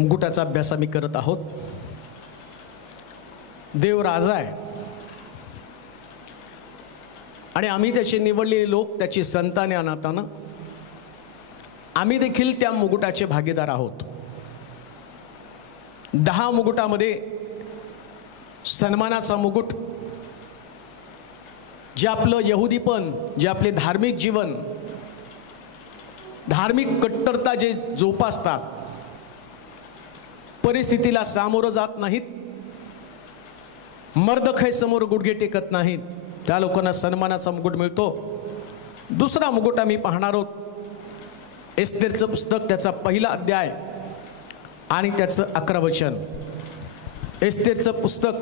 मुकुटाचा अभ्यास आम्ही करत आहोत. देव राजा आहे आणि आम्ही त्याचे निवडलेले लोक, त्याची संताने अनाथानं आम्ही देखील त्या मुकुटाचे भागीदार आहोत. 10 मुकुटामध्ये सन्मानाचा मुकुट, जे आपलं यहुदीपण, जे आपले धार्मिक जीवन, धार्मिक कट्टरता जे जोपासतात, परिस्थितीला सामोरं जात नाहीत, मर्दखै समोर गुडघे टेकत नाहीत, त्या लोकांना सन्मानाचा मुकुट मिळतो. दुसरा मुकुट आम्ही पाहणार आहोत. एस्तेरचं पुस्तक, त्याचा 1ला अध्याय आणि त्याचं 11 वचन. एस्तेरचं पुस्तक,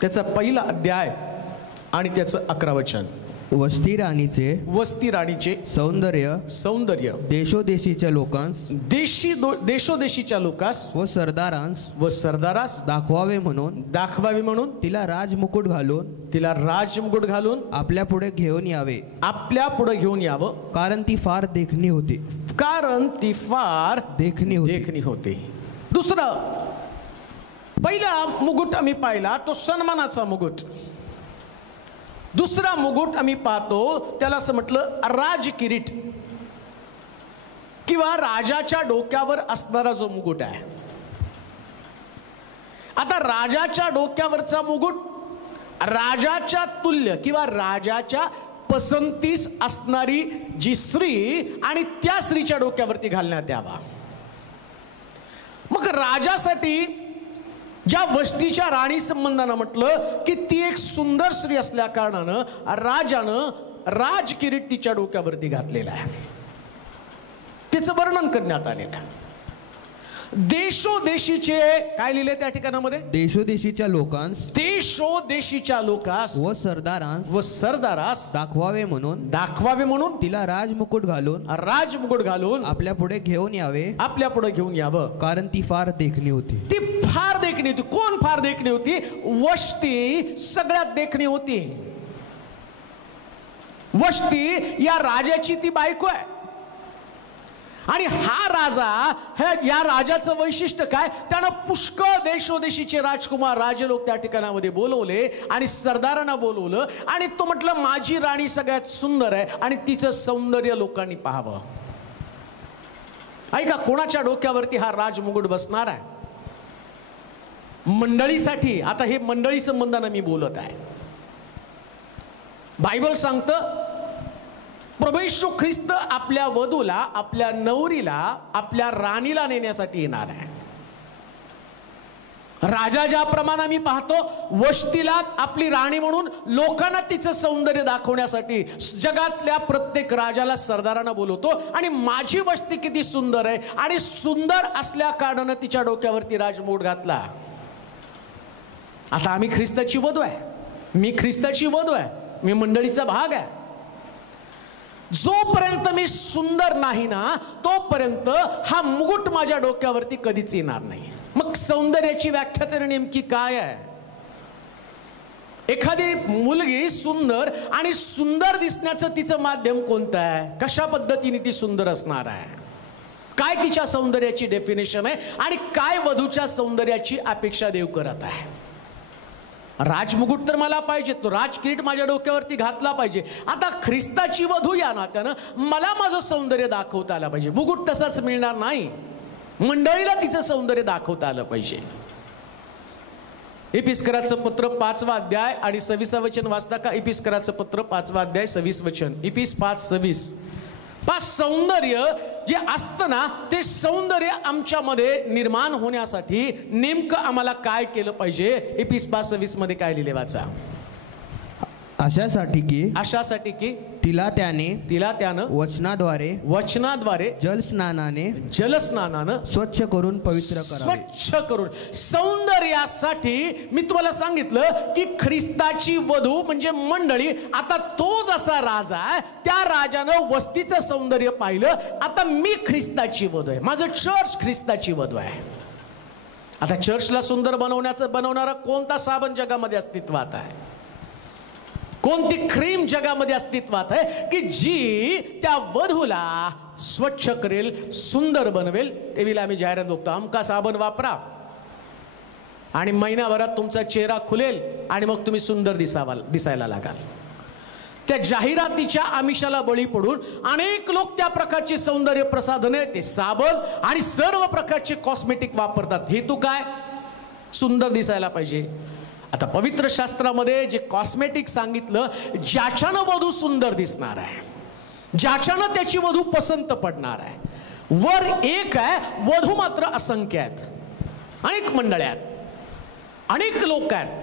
त्याचा 1ला अध्याय आणि त्याचं 11 वचन. वस्ती राणीचे सौंदर्य देशोदेशीच्या लोकांस व सरदारांस दाखवावे म्हणून तिला राजमुकुट घालून आपल्या पुढे घेऊन यावं, कारण ती फार देखणी होती. दुसरं, पहिला मुकुट आम्ही पाहिला तो सन्मानाचा मुकुट. दुसरा मुकुट आम्ही पाहतो त्याला असं म्हटलं राजकिरीट किंवा राजाच्या डोक्यावर असणारा जो मुकुट आहे. आता राजाच्या डोक्यावरचा मुकुट राजाच्या तुल्य किंवा राजाच्या पसंतीस असणारी जी स्त्री आणि त्या स्त्रीच्या डोक्यावरती घालण्यात यावा. मग राजासाठी ज्या वस्तीच्या राणी संबंधानं म्हटलं की ती एक सुंदर स्त्री असल्या कारणानं राजानं राजकिरीट तिच्या डोक्यावरती घातलेला आहे. तिचं वर्णन करण्यात आलेलं आहे. देशोदेशीचे काय लिहिले त्या ठिकाणामध्ये? देशोदेशीच्या लोकांस व सरदारास दाखवावे म्हणून तिला राजमुकुट घालून आपल्या पुढे घेऊन यावं, कारण ती फार देखणी होती. कोण फार देखणी होती? वस्ती सगळ्यात देखणी होती. वस्ती या राजाची ती बायको आहे. आणि हा राजा, या राजाचं वैशिष्ट्य काय? त्यानं पुष्कळ देशोदेशीचे राजकुमार राजलोक त्या ठिकाणामध्ये बोलवले आणि सरदारांना बोलवलं आणि तो म्हटलं माझी राणी सगळ्यात सुंदर आहे आणि तिचं सौंदर्य लोकांनी पाहावं. ऐका, कोणाच्या डोक्यावरती हा राजमुकुट बसणार आहे? मंडळीसाठी. आता हे मंडळी संबंधानं मी बोलत आहे. बायबल सांगतं प्रभू येशू ख्रिस्त आपल्या वधूला, आपल्या नवरीला, आपल्या राणीला नेण्यासाठी येणार आहे. राजा ज्याप्रमाणे आम्ही पाहतो वस्तीला आपली राणी म्हणून लोकांना तिचं सौंदर्य दाखवण्यासाठी जगातल्या प्रत्येक राजाला सरदारांना बोलवतो आणि माझी वस्ती किती सुंदर आहे आणि सुंदर असल्या कारणानं तिच्या डोक्यावरती राजमुकुट घातला. आता आम्ही ख्रिस्ताची वधू आहे, मी ख्रिस्ताची वधू आहे, मी मंडळीचा भाग आहे. जोपर्यंत मी सुंदर नाही ना तोपर्यंत हा मुकुट माझ्या डोक्यावरती कधीच येणार नाही. मग सौंदर्याची व्याख्या तर नेमकी काय आहे? एखादी मुलगी सुंदर आणि सुंदर दिसण्याचं तिचं माध्यम कोणतं आहे? कशा पद्धतीने ती सुंदर असणार आहे? काय तिच्या सौंदर्याची डेफिनेशन आहे आणि काय वधूच्या सौंदर्याची अपेक्षा देव करत आहे? राजमुकुट तर मला पाहिजे, तो राजकिरीट माझ्या डोक्यावरती घातला पाहिजे. आता ख्रिस्ताची वधू या नात्यानं मला माझं सौंदर्य दाखवता आलं पाहिजे. मुकुट तसाच मिळणार नाही, मंडळीला तिचं सौंदर्य दाखवता आलं पाहिजे. इपिस्कराचं पत्र 5वा अध्याय आणि 26 वचन वाचता का? इपिस्कराचं पत्र 5वा अध्याय 26 वचन. इपिस 5:26. सौंदर्य जे असतं ना ते सौंदर्य आमच्यामध्ये निर्माण होण्यासाठी नेमकं आम्हाला काय केलं पाहिजे? इपिस 5:26 मध्ये काय लिहिले वाचा. अशासाठी की तिला त्यानं वचनाद्वारे जलस्नानाने स्वच्छ करून पवित्र करावे. सौंदर्यासाठी मी तुम्हाला सांगितलं की ख्रिस्ताची वधू म्हणजे मंडळी. आता तो जसा राजा आहे त्या राजानं वस्तीचं सौंदर्य पाहिलं. आता मी ख्रिस्ताची वधू आहे, माझं चर्च ख्रिस्ताची वधू आहे. आता चर्चला सुंदर बनवणारा कोणता साबण जगामध्ये अस्तित्वात आहे? कोणती क्रीम जगामध्ये अस्तित्वात आहे की जी त्या वधूला स्वच्छ करेल, सुंदर बनवेल? टीव्हीला आम्ही जाहिरात बघतो, अमका साबण वापरा आणि महिनाभरात तुमचा चेहरा खुलेल आणि मग तुम्ही सुंदर दिसायला लागाल. त्या जाहिरातीच्या आमिषाला बळी पडून अनेक लोक त्या प्रकारची सौंदर्य प्रसाधने, ते साबण आणि सर्व प्रकारचे कॉस्मेटिक वापरतात. हेतू काय? सुंदर दिसायला पाहिजे. आता पवित्र शास्त्रामध्ये जे कॉस्मेटिक सांगितलं, ज्याच्यानं वधू सुंदर दिसणार आहे, ज्याच्यानं त्याची वधू पसंत पडणार आहे, वर एक आहे, वधू मात्र असंख्य आहेत. अनेक मंडळ्या आहेत, अनेक लोक आहेत.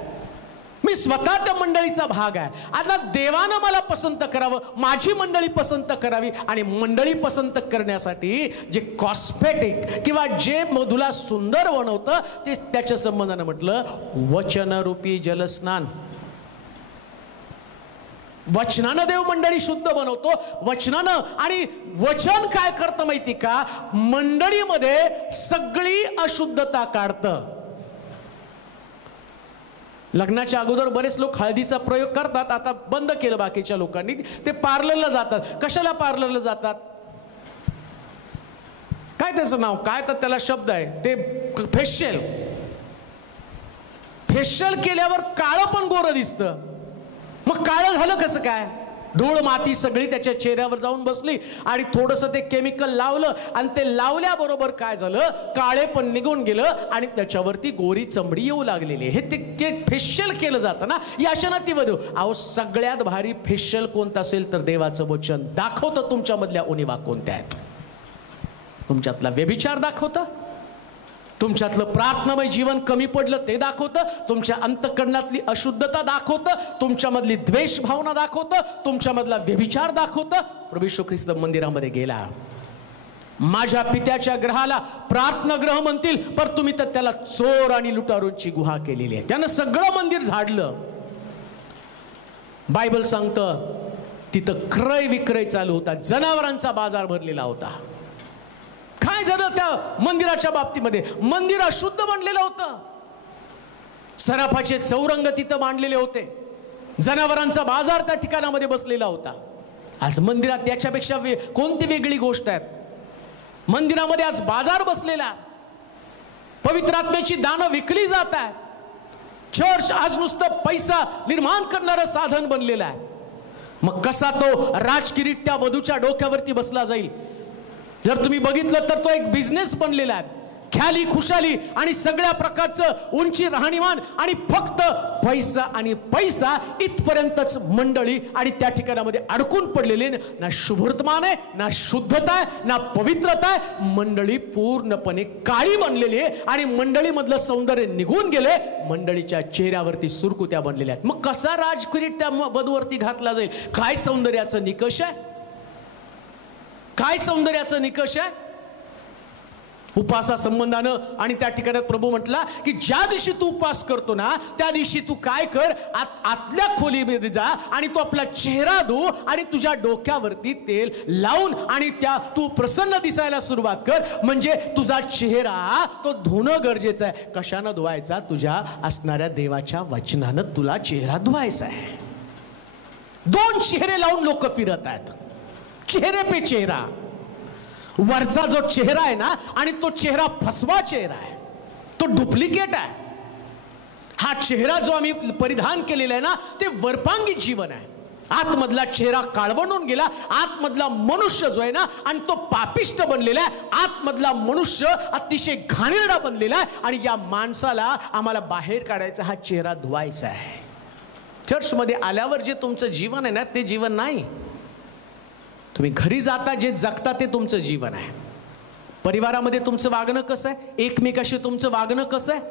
मी स्वतः त्या मंडळीचा भाग आहे. आता देवानं मला पसंत करावं, माझी मंडळी पसंत करावी, आणि मंडळी पसंत करण्यासाठी जे कॉस्मेटिक किंवा जे मधुला सुंदर बनवतं ते त्याच्या संबंधानं म्हटलं वचनरूपी जलस्नान. वचनानं देव मंडळी शुद्ध बनवतो, वचनानं. आणि वचन काय करतं माहिती का? मंडळीमध्ये सगळी अशुद्धता काढतं. लग्नाच्या अगोदर बरेच लोक हळदीचा प्रयोग करतात, आता बंद केलं बाकीच्या लोकांनी. ते पार्लरला जातात. कशाला पार्लरला जातात? काय त्याचं नाव काय तर त्याला शब्द आहे, ते फेशियल. फेशियल केल्यावर काळं पण गोरं दिसतं. मग काळं झालं कसं काय? धूळ माती सगळी त्याच्या चेहऱ्यावर जाऊन बसली आणि थोडंसं ते केमिकल लावलं आणि ते लावल्याबरोबर काय झालं? काळे पण निघून गेलं आणि त्याच्यावरती गोरी चमडी येऊ लागलेली. हे ते फेशियल केलं जातं ना, याच्या ती वधू. अहो, सगळ्यात भारी फेशियल कोणतं असेल तर देवाचं वचन दाखवतं तुमच्यामधल्या उणिवा कोणत्या आहेत. तुमच्यातला व्यभिचार दाखवतं, तुमच्यातलं प्रार्थनामय जीवन कमी पडलं ते दाखवतं, तुमच्या अंतःकरणातली अशुद्धता दाखवतं, तुमच्यामधली द्वेष भावना दाखवतं, तुमच्यामधला व्यभिचार दाखवतं. प्रभू येशू ख्रिस्त मंदिरामध्ये गेला. माझ्या पित्याच्या ग्रहाला प्रार्थना ग्रह म्हणतील, पण तुम्ही तर त्याला चोर आणि लुटारूंची गुहा केलेली आहे. त्यानं सगळं मंदिर झाडलं. बायबल सांगतं तिथं क्रय विक्रय चालू होता, जनावरांचा बाजार भरलेला होता. काय झालं त्या मंदिराच्या बाबतीमध्ये? मंदिर अशुद्ध बनलेलं होतं. सराफाचे चौरंग तिथं मांडलेले होते, जनावरांचा बाजार त्या ठिकाणामध्ये बसलेला होता. आज मंदिरात याच्यापेक्षा कोणती वेगळी गोष्ट आहे? मंदिरामध्ये आज बाजार बसलेला, पवित्र आत्म्याची दानं विकली जात आहे. चर्च आज नुसतं पैसा निर्माण करणारं साधन बनलेलं आहे. मग कसा तो राजकिरीट त्या वधूच्या डोक्यावरती बसला जाईल? जर तुम्ही बघितलं तर तो एक बिझनेस बनलेला आहे. ख्याली खुशाली आणि सगळ्या प्रकारचं उंची राहणीमान आणि फक्त पैसा आणि पैसा इथपर्यंतच मंडळी आणि त्या ठिकाणामध्ये अडकून पडलेले. ना शुभवर्तमान आहे, ना शुद्धता आहे, ना पवित्रता आहे. मंडळी पूर्णपणे काळी बनलेली आहे आणि मंडळीमधलं सौंदर्य निघून गेले. मंडळीच्या चेहऱ्यावरती सुरकुत्या बनलेल्या आहेत. मग कसा राजकिरीट त्या वधूवरती घातला जाईल? काय सौंदर्याचं निकष आहे? काय सौंदर्याचं निकष आहे? उपासा संबंधानं. आणि त्या ठिकाणी प्रभू म्हटला की ज्या दिवशी तू उपास करतो ना, त्या दिवशी तू काय कर, आतल्या खोलीमध्ये जा आणि तू आपला चेहरा धु आणि तुझ्या डोक्यावरती तेल लावून आणि त्या तू प्रसन्न दिसायला सुरुवात कर. म्हणजे तुझा चेहरा तो धुणं गरजेचं आहे. कशानं धुवायचा? तुझ्या असणाऱ्या देवाच्या वचनानं तुला चेहरा धुवायचा आहे. दोन चेहरे लावून लोक फिरत आहेत, चेहरे पे चेहरा. वरचा जो चेहरा आहे ना, आणि तो चेहरा फसवा चेहरा आहे, तो डुप्लिकेट आहे. हा चेहरा जो आम्ही परिधान केलेला आहे ना, ते वरपांगी जीवन आहे. आतमधला चेहरा काळवंडून गेला. आतमधला मनुष्य जो आहे ना, आणि तो पापिष्ट बनलेला आहे. आतमधला मनुष्य अतिशय घाणेरडा बनलेला आहे. आणि या माणसाला आम्हाला बाहेर काढायचा, हा चेहरा धुवायचा आहे. चर्चमध्ये आल्यावर जे तुमचं जीवन आहे ना, ते जीवन नाही. तुम्ही घरी जाता जे जगता ते तुमचं जीवन आहे. परिवारामध्ये तुमचं वागणं कसं आहे? एकमेकाशी तुमचं वागणं कसं आहे?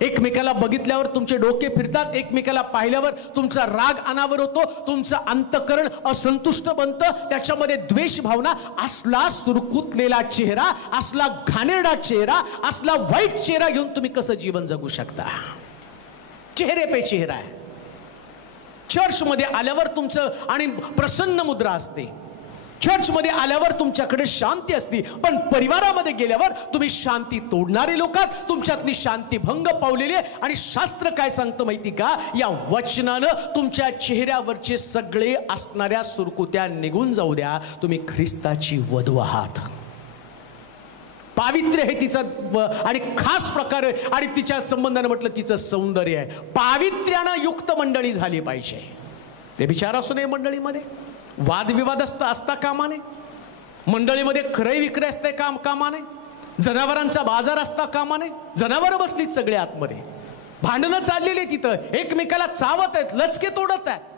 एकमेकाला बघितल्यावर तुमचे डोके फिरतात, एकमेकाला पाहिल्यावर तुमचा राग अनावर होतो, तुमचं अंतःकरण असंतुष्ट बनतं, त्याच्यामध्ये द्वेष भावना. असला सुरकुतलेला चेहरा, असला घाणेरडा चेहरा, असला वाईट चेहरा घेऊन तुम्ही कसं जीवन जगू शकता? चेहरे पे चेहरा आहे. चर्चमध्ये आल्यावर तुमचं आणि प्रसन्न मुद्रा असते, चर्चमध्ये आल्यावर तुमच्याकडे शांती असते, पण परिवारामध्ये गेल्यावर तुम्ही शांती तोडणारे लोक आहात. तुमच्यातली शांती भंग पावलेली आहे. आणि शास्त्र काय सांगतं माहिती का? या वचनानं तुमच्या चेहऱ्यावरचे सगळे असणाऱ्या सुरकुत्या निघून जाऊ द्या. तुम्ही ख्रिस्ताची वधू आहात. पावित्र्य हे तिचं आणि खास प्रकारे आणि तिच्या संबंधाने म्हटलं तिचं सौंदर्य आहे. पावित्र्यानं युक्त मंडळी झाली पाहिजे. ते विचार असू नये मंडळीमध्ये, वादविवाद असता कामा नये, मंडळीमध्ये क्रय विक्रय असते कामा नये, जनावरांचा बाजार असता कामा नये. जनावरं बसलीत सगळे आतमध्ये, भांडणं चाललेली तिथं, एकमेकाला चावत आहेत, लचके तोडत आहेत.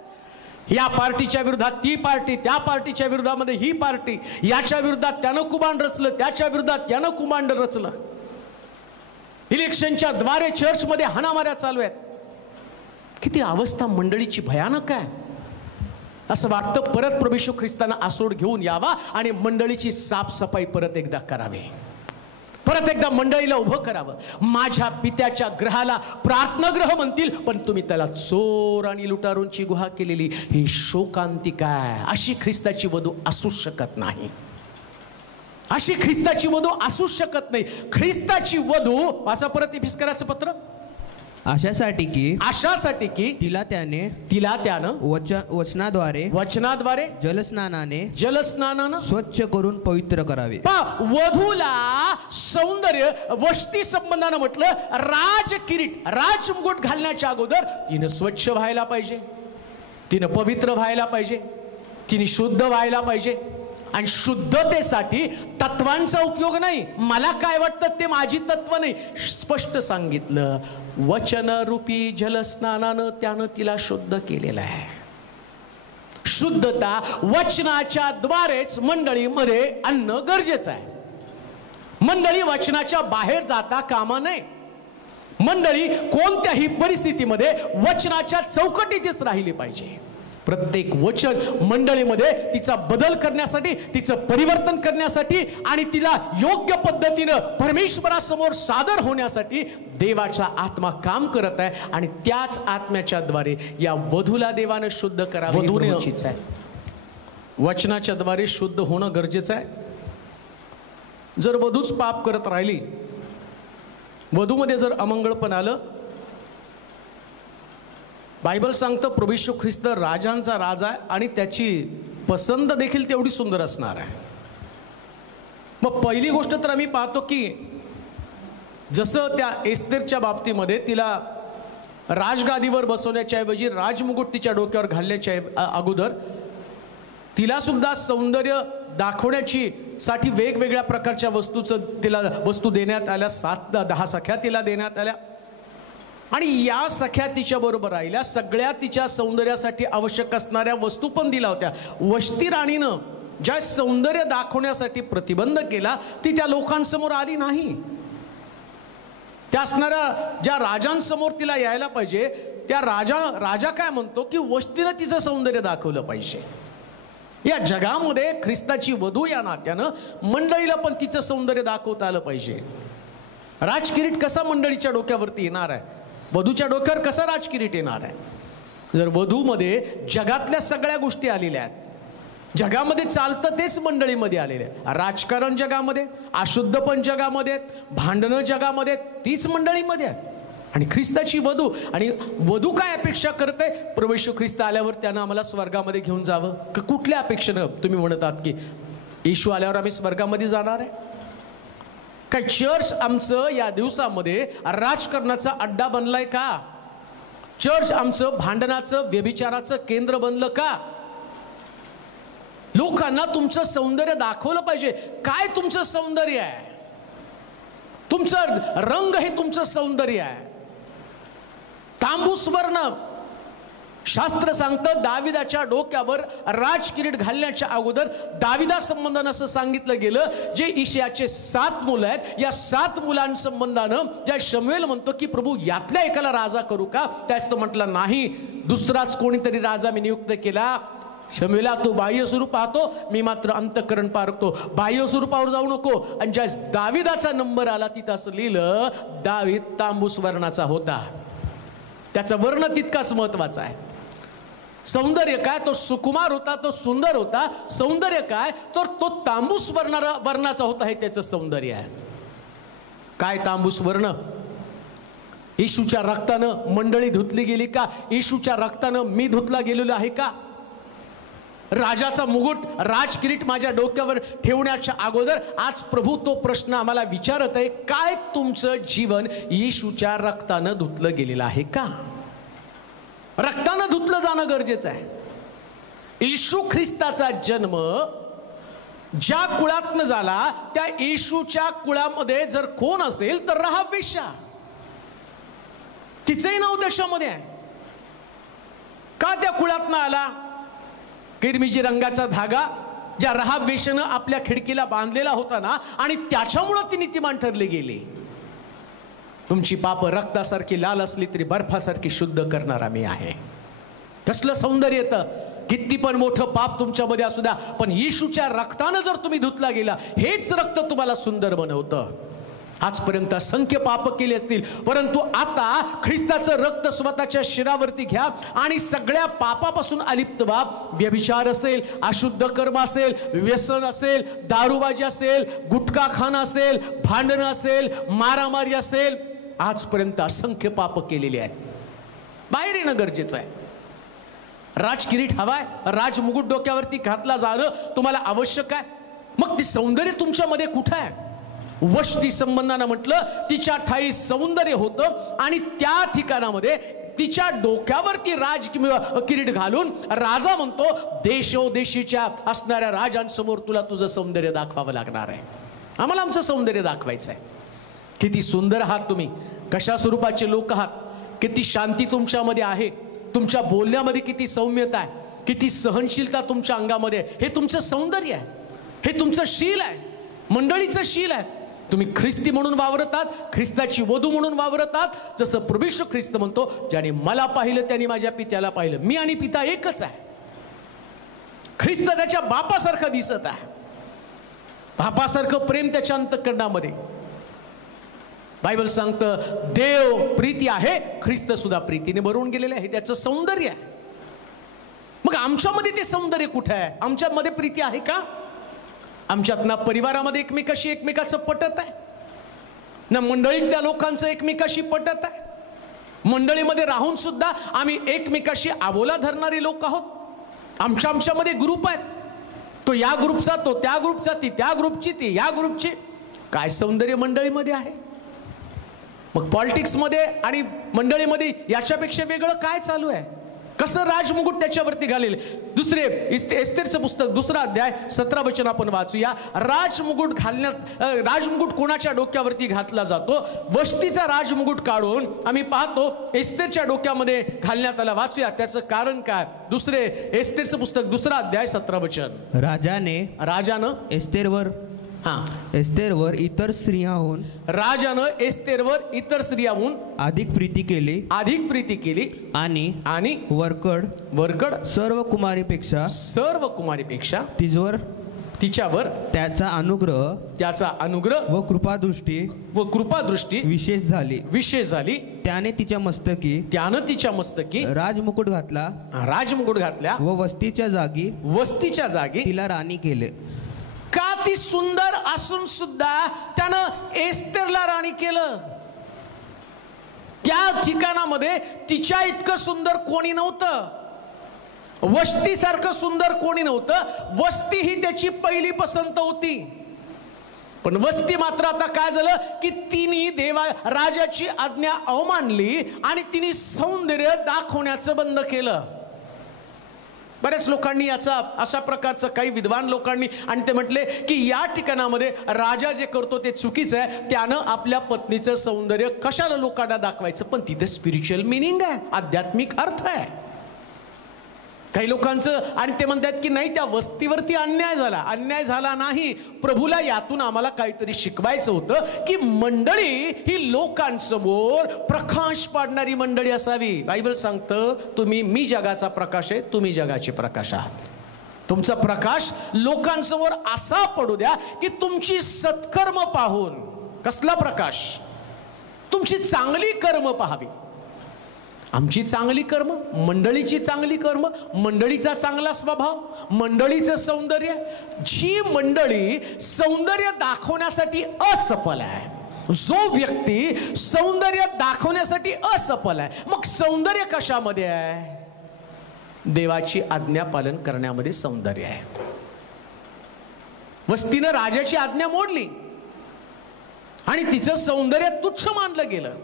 या पार्टीच्या विरोधात ती पार्टी, त्या पार्टीच्या विरोधामध्ये ही पार्टी, याच्या विरोधात त्यानं कुमांड रचलं, त्याच्या विरोधात यानं कुमांड रचलं. इलेक्शनच्या द्वारे चर्चमध्ये हाणामाऱ्या चालू आहेत. किती अवस्था मंडळीची भयानक आहे. असं वाटतं परत प्रभू येशू ख्रिस्तांना आसोड घेऊन यावा आणि मंडळीची साफसफाई परत एकदा करावी, परत एकदा मंडळीला उभं करावं. माझ्या पित्याच्या ग्रहाला प्रार्थनागृह म्हणतील, पण तुम्ही त्याला चोर आणि लुटारूंची गुहा केलेली ही शोकांतिका आहे. अशी ख्रिस्ताची वधू असू शकत नाही. अशी ख्रिस्ताची वधू असू शकत नाही. ख्रिस्ताची वधू, वाचा परत इफिसकराचं पत्र, अशासाठी की तिला त्यानं वचनाद्वारे जलस्नानाने स्वच्छ करून पवित्र करावे. वधूला सौंदर्य वस्ती संबंधानं म्हटलं राजकिरीट, राजमुकुट घालण्याच्या अगोदर तिनं स्वच्छ व्हायला पाहिजे, तिनं पवित्र व्हायला पाहिजे, तिने शुद्ध व्हायला पाहिजे. आणि शुद्धतेसाठी तत्वांचा उपयोग नाही. मला काय वाटतं ते माझी तत्व नाही. स्पष्ट सांगितलं, वचनरूपी जलस्नानानं त्यानं तिला शुद्ध केलेलं आहे. शुद्धता वचनाच्या द्वारेच मंडळीमध्ये आणणं गरजेचं आहे. मंडळी वचनाच्या बाहेर जाता कामा नये. मंडळी कोणत्याही परिस्थितीमध्ये वचनाच्या चौकटीतच राहिली पाहिजे. प्रत्येक वचन मंडळीमध्ये तिचा बदल करण्यासाठी, तिचं परिवर्तन करण्यासाठी आणि तिला योग्य पद्धतीनं परमेश्वरासमोर सादर होण्यासाठी देवाचा आत्मा काम करत आहे. आणि त्याच आत्म्याच्या द्वारे या वधूला देवानं शुद्ध करावं गरजेचं आहे. वचनाच्या द्वारे शुद्ध होणं गरजेचं आहे. जर वधूच पाप करत राहिली, वधूमध्ये जर अमंगळपण आलं, बायबल सांगतं प्रभू येशू ख्रिस्त राजांचा राजा आहे आणि त्याची पसंत देखील तेवढी सुंदर असणार आहे. मग पहिली गोष्ट तर आम्ही पाहतो की जसं त्या एस्तेरच्या बाबतीमध्ये तिला राजगादीवर बसवण्याच्या ऐवजी राजमुकुट तिच्या डोक्यावर घालण्याच्या अगोदर तिला सुद्धा सौंदर्य दाखवण्याची साठी वेगवेगळ्या प्रकारच्या वस्तू देण्यात आल्या. 7-10 सख्या तिला देण्यात आल्या आणि या सख्या तिच्या बरोबर राहिल्या. सगळ्या तिच्या सौंदर्यासाठी आवश्यक असणाऱ्या वस्तू पण दिल्या होत्या. वस्ती राणीनं ज्या सौंदर्य दाखवण्यासाठी प्रतिबंध केला ती त्या लोकांसमोर आली नाही. त्या असणाऱ्या ज्या राजांसमोर तिला यायला पाहिजे, त्या राजा काय म्हणतो की वस्तीनं तिचं सौंदर्य दाखवलं पाहिजे. या जगामध्ये ख्रिस्ताची वधू या नात्यानं मंडळीला पण तिचं सौंदर्य दाखवता आलं पाहिजे. राजकिरीट कसा मंडळीच्या डोक्यावरती येणार आहे? वधूच्या डोक्यावर कसा राजकिरीट येणार आहे? जर वधूमध्ये जगातल्या सगळ्या गोष्टी आलेल्या आहेत, जगामध्ये चालतं तेच मंडळीमध्ये आलेले आहे. राजकारण जगामध्ये, अशुद्ध पण जगामध्ये, भांडणं जगामध्ये, तीच मंडळीमध्ये आहे. आणि ख्रिस्ताची वधू, आणि वधू काय अपेक्षा करते? प्रभू येशू ख्रिस्त आल्यावर त्यानं आम्हाला स्वर्गामध्ये घेऊन जावं. कुठल्या अपेक्षेनं तुम्ही म्हणत आहात की येशू आल्यावर आम्ही स्वर्गामध्ये जाणार आहे? काय चर्च आमचं या दिवसामध्ये राजकारणाचा अड्डा बनलाय का? चर्च आमचं भांडणाचं, व्यभिचाराचं केंद्र बनलं का? लोकांना तुमचं सौंदर्य दाखवलं पाहिजे. काय तुमचं सौंदर्य आहे? तुमचं रंग हे तुमचं सौंदर्य आहे. तांबूस वर्ण. शास्त्र सांगतं दाविदाच्या डोक्यावर राजकिरीट घालण्याच्या अगोदर दाविदा संबंधानं असं सांगितलं गेलं, जे ईशायाचे 7 मुलं आहेत, या 7 मुलांसंबंधानं ज्या शमूएल म्हणतो की प्रभू यातल्या एकाला राजा करू का? त्यास तो म्हटला नाही, दुसराच कोणीतरी राजा मी नियुक्त केला. शमूएला तू बाह्य स्वरूप पाहतो, मी मात्र अंतःकरण पारखतो. बाह्य स्वरूपावर जाऊ नको. आणि ज्या दाविदाचा नंबर आला तिथं असं लिहिलं, दावीद तांबूस वर्णाचा होता. त्याचा वर्ण तितकाच महत्वाचा आहे. सौंदर्य काय? तो सुकुमार होता, तो सुंदर होता. सौंदर्य काय? तर तो तांबूस वर्णाचा होता. हे त्याचं सौंदर्य आहे. काय तांबूस वर्ण? येशूच्या रक्तानं मंडळी धुतली गेली का? येशूच्या रक्तानं मी धुतला गेलेलो आहे का? राजाचा मुकुट, राजकिरीट माझ्या डोक्यावर ठेवण्याच्या अगोदर आज प्रभू तो प्रश्न आम्हाला विचारत आहे, काय तुमचं जीवन येशूच्या रक्तानं धुतलं गेलेलं आहे का? रक्तानं धुतलं जाणं गरजेचं आहे. येशू ख्रिस्ताचा जन्म ज्या कुळातनं झाला त्या येशूच्या कुळामध्ये जर कोण असेल तर राहाब वेश्या. तिचंही नाव त्याच्यामध्ये आहे. का त्या कुळातनं आला? किरमिजी रंगाचा धागा ज्या राहाब वेश्येनं आपल्या खिडकीला बांधलेला होता ना, आणि त्याच्यामुळं ती नीतिमान ठरली गेली. तुमची पाप रक्तासारखी लाल असली तरी बर्फासारखी शुद्ध करणारा मी आहे. कसलं सौंदर्य येतं. किती पण मोठं पाप तुमच्यामध्ये असू द्या, पण येशूच्या रक्तानं जर तुम्ही धुतला गेला, हेच रक्त तुम्हाला सुंदर बनवतं. आजपर्यंत असंख्य पाप केले असतील, परंतु आता ख्रिस्ताचं रक्त स्वतःच्या शिरावरती घ्या आणि सगळ्या पापापासून अलिप्त व्हा. व्यभिचार असेल, अशुद्ध कर्म असेल, व्यसन असेल, दारूबाजी असेल, गुटखा खाणं असेल, भांडणं असेल, मारामारी असेल, आजपर्यंत असंख्य पाप केलेली आहेत. बाहेर येणं गरजेचं आहे. राजकिरीट हवाय, राजमुकुट डोक्यावरती घातला जाणं तुम्हाला आवश्यक आहे. मग ते सौंदर्य तुमच्यामध्ये कुठं आहे? वस्ती संबंधानं म्हटलं तिच्या ठाई सौंदर्य होतं आणि त्या ठिकाणामध्ये तिच्या डोक्यावरती राज किरीट घालून राजा म्हणतो, देशोदेशीच्या असणाऱ्या राजांसमोर तुला तुझं सौंदर्य दाखवावं लागणार आहे. आम्हाला आमचं सौंदर्य दाखवायचं आहे. किती सुंदर आहात तुम्ही, कशा स्वरूपाचे लोक आहात, किती शांती तुमच्यामध्ये आहे, तुमच्या बोलण्यामध्ये किती सौम्यता आहे, किती सहनशीलता तुमच्या अंगामध्ये, हे तुमचं सौंदर्य आहे. हे तुमचं शील आहे, मंडळीचं शील आहे. तुम्ही ख्रिस्ती म्हणून वावरतात, ख्रिस्ताची वधू म्हणून वावरतात. जसं प्रभू येशू ख्रिस्त म्हणतो, ज्याने मला पाहिलं त्याने माझ्या पित्याला पाहिलं. मी आणि पिता एकच आहे. ख्रिस्त त्याच्या बापासारखं दिसत आहे. बापासारखं प्रेम त्याच्या अंतःकरणामध्ये. बायबल सांगतं देव प्रीती आहे, ख्रिस्त सुद्धा प्रीतीने भरून गेलेले आहे. त्याचं सौंदर्य आहे. मग आमच्यामध्ये ते सौंदर्य कुठे आहे? आमच्यामध्ये प्रीती आहे का? आमच्यात ना परिवारामध्ये एकमेकाशी एकमेकाचं पटत आहे, ना मंडळीतल्या लोकांचं एकमेकाशी पटत आहे. मंडळीमध्ये राहून सुद्धा आम्ही एकमेकाशी आबोला धरणारी लोक आहोत. आमच्यामध्ये ग्रुप आहेत. तो या ग्रुपचा, तो त्या ग्रुपचा, ती त्या ग्रुपची, ती या ग्रुपची. काय सौंदर्य मंडळीमध्ये आहे? मग पॉलिटिक्समध्ये आणि मंडळीमध्ये याच्यापेक्षा वेगळं काय चालू आहे? कसं राजमुकुट त्याच्यावरती घालेल? दुसरे एस्तेरचं पुस्तक 2 अध्याय 17 वचन आपण वाचूया. राजमुकुट कोणाच्या डोक्यावरती घातला जातो? वस्तीचा राजमुकुट काढून आम्ही पाहतो एस्तेरच्या डोक्यामध्ये घालण्यात आला. वाचूया त्याचं कारण काय. दुसरे एस्तेरचं पुस्तक 2 अध्याय 17 वचन. राजानं एस्तेरवर इतर स्त्रियांहून, राजानं एस्तेरवर इतर स्त्रियांहून अधिक प्रीती केली आणि वरकड सर्व कुमारीपेक्षा तिच्यावर त्याचा अनुग्रह व कृपादृष्टी विशेष झाली. त्याने तिच्या मस्तकी राजमुकुट घातला व वस्तीच्या जागी तिला राणी केले. का? ती सुंदर असून सुद्धा त्यानं एस्तेरला राणी केलं. त्या ठिकाणामध्ये तिच्या इतकं सुंदर कोणी नव्हतं. वस्तीसारखं सुंदर कोणी नव्हतं. वस्ती ही त्याची पहिली पसंत होती. पण वस्ती मात्र आता काय झालं की तिने राजाची आज्ञा अवमानली आणि तिने सौंदर्य दाखवण्याचं बंद केलं. बऱ्याच लोकांनी अशा प्रकारचं, काही विद्वान लोकांनी, आणि ते म्हटले की या ठिकाणामध्ये राजा जे करतो ते चुकीचं आहे. त्यानं आपल्या पत्नीचं सौंदर्य कशाला लोकांना दाखवायचं? पण तिथे स्पिरिच्युअल मिनिंग आहे, आध्यात्मिक अर्थ आहे. काही लोकांचं, आणि ते म्हणतात की नाही, त्या वस्तीवरती अन्याय झाला नाही. प्रभूला यातून आम्हाला काहीतरी शिकवायचं होतं की मंडळी ही लोकांसमोर प्रकाश पाडणारी मंडळी असावी. बायबल सांगतं मी जगाचा प्रकाश आहे, तुम्ही जगाचे प्रकाश आहात. तुमचा प्रकाश लोकांसमोर असा पडू द्या की तुमची सत्कर्म पाहून. कसला प्रकाश? तुमची चांगली कर्म पाहावी. आमची चांगली कर्म, मंडळीची चांगली कर्म, मंडळीचा चांगला स्वभाव, मंडळीचं सौंदर्य. जी मंडळी सौंदर्य दाखवण्यासाठी असफल आहे, जो व्यक्ती सौंदर्य दाखवण्यासाठी असफल आहे, मग सौंदर्य कशामध्ये आहे? देवाची आज्ञा पालन करण्यामध्ये सौंदर्य आहे. वस्तीनं राजाची आज्ञा मोडली आणि तिचं सौंदर्य तुच्छ मानलं गेलं.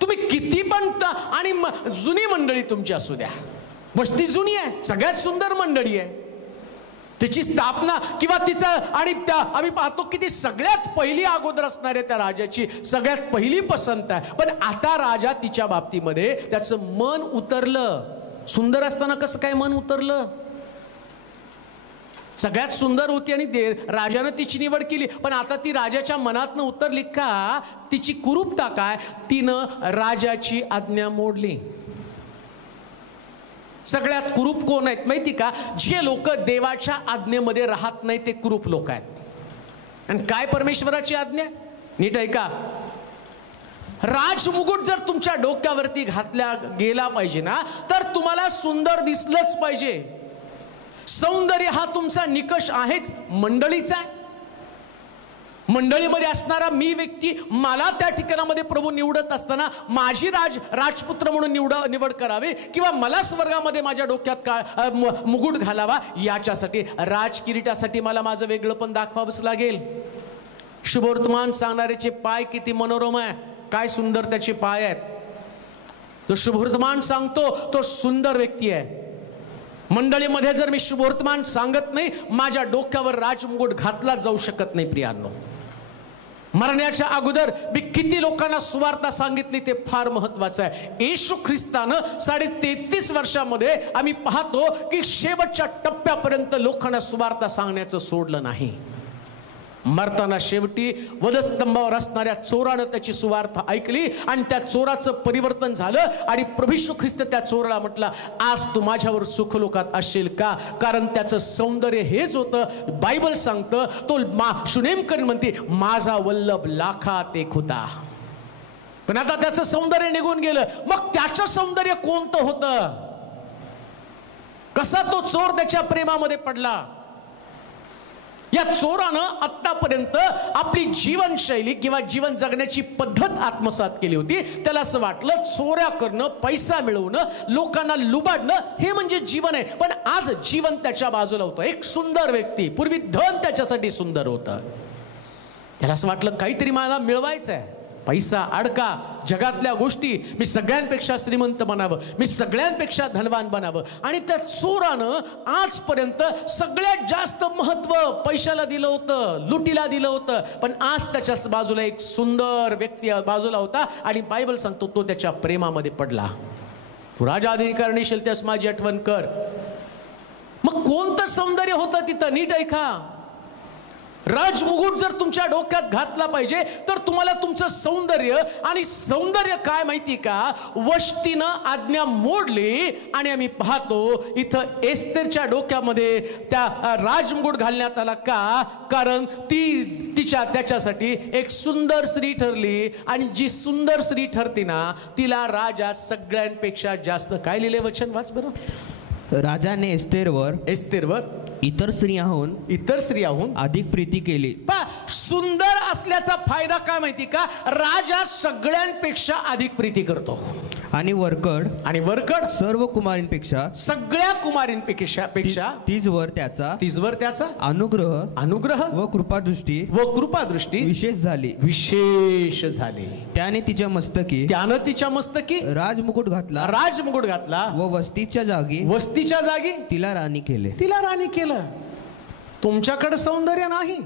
तुम्ही किती पण आणि जुनी मंडळी तुमची असू द्या, वस्ती जुनी आहे, सगळ्यात सुंदर मंडळी आहे, तिची स्थापना किंवा तिचा आणि त्या आम्ही पाहतो की ती सगळ्यात पहिली अगोदर असणाऱ्या त्या राजाची सगळ्यात पहिली पसंत आहे. पण आता राजा तिच्या बाबतीमध्ये त्याचं मन उतरलं. सुंदर असताना कसं काय मन उतरलं? सगळ्यात सुंदर होती आणि राजानं तिची निवड केली, पण आता ती राजाच्या मनातनं उतरली का? तिची कुरूपता काय? तिनं राजाची आज्ञा मोडली. सगळ्यात कुरूप कोण आहेत माहिती का? जे लोक देवाच्या आज्ञेमध्ये राहत नाही ते कुरूप लोक आहेत. आणि काय परमेश्वराची आज्ञा? नीट ऐका. राजमुकुट जर तुमच्या डोक्यावरती घातला गेला पाहिजे ना, तर तुम्हाला सुंदर दिसलंच पाहिजे. सौंदर्य हा तुमचा निकष आहेच, मंडळीचा आहे. मंडळीमध्ये असणारा मी व्यक्ती, मला त्या ठिकाणामध्ये प्रभू निवडत असताना माझी राजपुत्र म्हणून निवड करावी किंवा मला स्वर्गामध्ये माझ्या डोक्यात मुकुट घालावा, याच्यासाठी राजकिरीटासाठी मला माझं वेगळं पण दाखवावंच लागेल. शुभवर्तमान सांगणाऱ्याचे पाय किती मनोरम आहे, काय सुंदर त्याचे पाय आहेत. तो शुभवर्तमान सांगतो तो सुंदर व्यक्ती आहे. मंडळीमध्ये जर मी शुभवर्तमान सांगत नाही, माझ्या डोक्यावर राजमुकुट घातला जाऊ शकत नाही. प्रियांनो, मरण्याच्या अगोदर मी किती लोकांना सुवार्ता सांगितली ते फार महत्वाचं आहे. येशू ख्रिस्तानं 33.5 वर्षामध्ये आम्ही पाहतो की शेवटच्या टप्प्यापर्यंत लोकांना सुवार्ता सांगण्याचं सोडलं नाही. मरताना शेवटी वधस्तंभावर असणाऱ्या चोरानं त्याची सुवार्ता ऐकली आणि त्या चोराचं परिवर्तन झालं आणि प्रभू येशू ख्रिस्त त्या चोराला म्हटला, आज तू माझ्यावर सुखलोकात असशील का? कारण त्याचं सौंदर्य हेच होतं. बायबल सांगतं, तो शुनेमकर म्हणते, माझा वल्लभ लाखात एक होता. पण आता त्याचं सौंदर्य निघून गेलं. मग त्याचं सौंदर्य कोणतं होतं? कसा तो चोर त्याच्या प्रेमामध्ये पडला? या चोरानं आतापर्यंत आपली जीवनशैली किंवा जीवन जगण्याची पद्धत आत्मसात केली होती. त्याला असं वाटलं चोऱ्या करणं, पैसा मिळवणं, लोकांना लुबाडणं हे म्हणजे जीवन आहे. पण आज जीवन त्याच्या बाजूला होतं. एक सुंदर व्यक्ती, पूर्वी धन त्याच्यासाठी सुंदर होतं. त्याला असं वाटलं काहीतरी मला मिळवायचं आहे, पैसा, अडका, जगातल्या गोष्टी, मी सगळ्यांपेक्षा श्रीमंत बनावं, मी सगळ्यांपेक्षा धनवान बनावं. आणि त्या चोरानं आजपर्यंत सगळ्यात जास्त महत्व पैशाला दिलं होतं, लुटीला दिलं होतं. पण आज त्याच्या बाजूला एक सुंदर व्यक्ती बाजूला होता आणि बायबल सांगतो तो त्याच्या प्रेमामध्ये पडला. तू राजा अधिकारशील त्यास माझी आठवण कर. मग कोणतं सौंदर्य होतं तिथं? नीट ऐका. राजमुकुट जर तुमच्या डोक्यात घातला पाहिजे तर तुम्हाला तुमचं सौंदर्य, आणि सौंदर्य काय माहिती का? वस्तीनं आज्ञा मोडली आणि आम्ही पाहतो इथं एस्तेरच्या डोक्यामध्ये त्या राजमुकुट घालण्यात आला का? कारण ती त्याच्यासाठी एक सुंदर स्त्री ठरली आणि जी सुंदर स्त्री ठरते ना, तिला राजा सगळ्यांपेक्षा जास्त, काय लिहिले वचन वाच बरं. राजाने एस्तेरवर इतर स्त्रियाहून अधिक प्रीती केली. सुंदर असल्याचा फायदा काय माहिती का? राजा सगळ्यांपेक्षा अधिक प्रीती करतो. आणि वरकड सर्व कुमारींपेक्षा, सगळ्या कुमारींपेक्षा तीजवर त्याचा अनुग्रह व कृपादृष्टी विशेष झाली. त्याने तिच्या मस्तकी राजमुकुट घातला व वस्तीच्या जागी तिला राणी केले. तुमच्याकडे सौंदर्य नाही,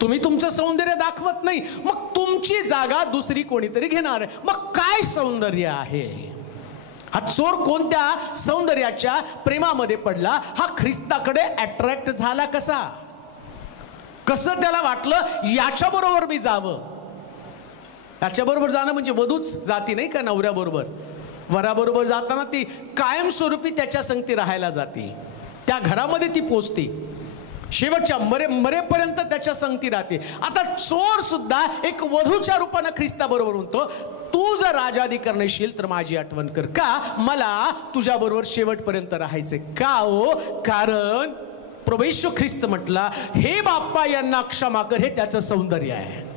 तुम्ही तुमचं सौंदर्य दाखवत नाही, मग तुमची जागा दुसरी कोणीतरी घेणार आहे. मग काय सौंदर्य आहे? हा चोर कोणत्या सौंदर्याच्या प्रेमामध्ये पडला? हा ख्रिस्ताकडे अट्रॅक्ट झाला कसा? कसं त्याला वाटलं याच्याबरोबर मी जावं. त्याच्याबरोबर जाणं म्हणजे वधूच जाती नाही का नवऱ्याबरोबर. वराबरोबर जाताना ती कायमस्वरूपी त्याच्या संगती राहायला जाते, त्या घरामध्ये ती पोचते. शेवटच्या मरेपर्यंत त्याच्या संगती राहते. आता चोर सुद्धा एक वधूच्या रूपानं ख्रिस्ताबरोबर म्हणतो, तू जर राजादी करण्याशील तर माझी आठवण कर. का? मला तुझ्या बरोबर शेवटपर्यंत राहायचे. का हो? कारण प्रभू येशू ख्रिस्त म्हटला, हे बाप्पा यांना क्षमा कर. हे त्याचं सौंदर्य आहे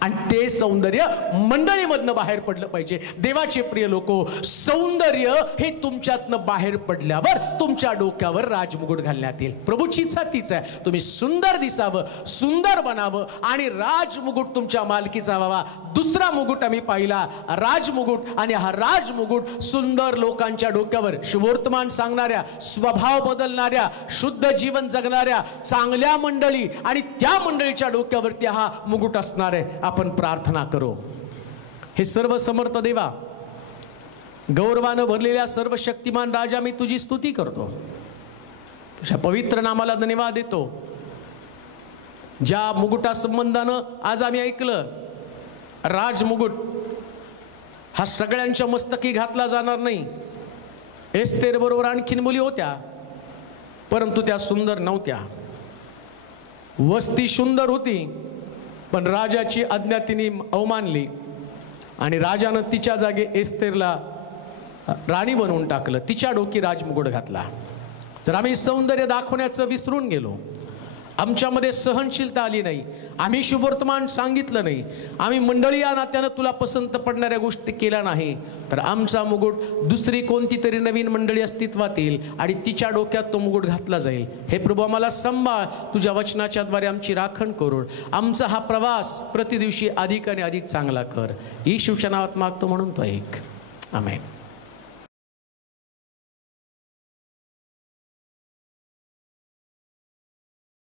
आणि ते सौंदर्य मंडळीमधनं बाहेर पडलं पाहिजे. देवाचे प्रिय लोको, सौंदर्य हे तुमच्यातनं बाहेर पडल्यावर तुमच्या डोक्यावर राजमुकुट घालण्यात येईल. प्रभूची इच्छा तीच आहे, तुम्ही सुंदर दिसावं, सुंदर बनावं आणि राजमुकुट तुमच्या मालकीचा व्हावा. दुसरा मुकुट आम्ही पाहिला, राजमुकुट. आणि हा राजमुकुट सुंदर लोकांच्या डोक्यावर, शुभवर्तमान सांगणाऱ्या, स्वभाव बदलणाऱ्या, शुद्ध जीवन जगणाऱ्या चांगल्या मंडळी आणि त्या मंडळीच्या डोक्यावरती हा मुकुट असणार आहे. आपण प्रार्थना करू. हे सर्व समर्थ देवा, गौरवानं भरलेल्या सर्व शक्तिमान राजा, मी तुझी स्तुती करतो. तुझ्या पवित्र नामाला धन्यवाद देतो. ज्या मुकुटा संबंधानं आज आम्ही ऐकलं, राजमुकुट हा सगळ्यांच्या मस्तकी घातला जाणार नाही. एस्तेर बरोबर आणखीन मुली होत्या, परंतु त्या सुंदर नव्हत्या. वस्ती सुंदर होती, पण राजाची आज्ञा तिने अवमानली आणि राजानं तिच्या जागी एस्तेरला राणी बनवून टाकलं. तिच्या डोकी राजमुकुट घातला. जर आम्ही सौंदर्य दाखवण्याचं विसरून गेलो, आमच्यामध्ये सहनशीलता आली नाही, आम्ही शुभवर्तमान सांगितलं नाही, आम्ही मंडळी या नात्यानं तुला पसंत पडणाऱ्या गोष्टी केल्या नाही, तर आमचा मुकुट दुसरी कोणती तरी नवीन मंडळी अस्तित्वात येईल आणि तिच्या डोक्यात तो मुकुट घातला जाईल. हे प्रभू, आम्हाला सांभाळ. तुझ्या वचनाच्या द्वारे आमची राखण करून आमचा हा प्रवास प्रतिदिवशी अधिक आणि अधिक चांगला कर. येशूच्या नावात मागतो म्हणून तो ऐक. आमेन.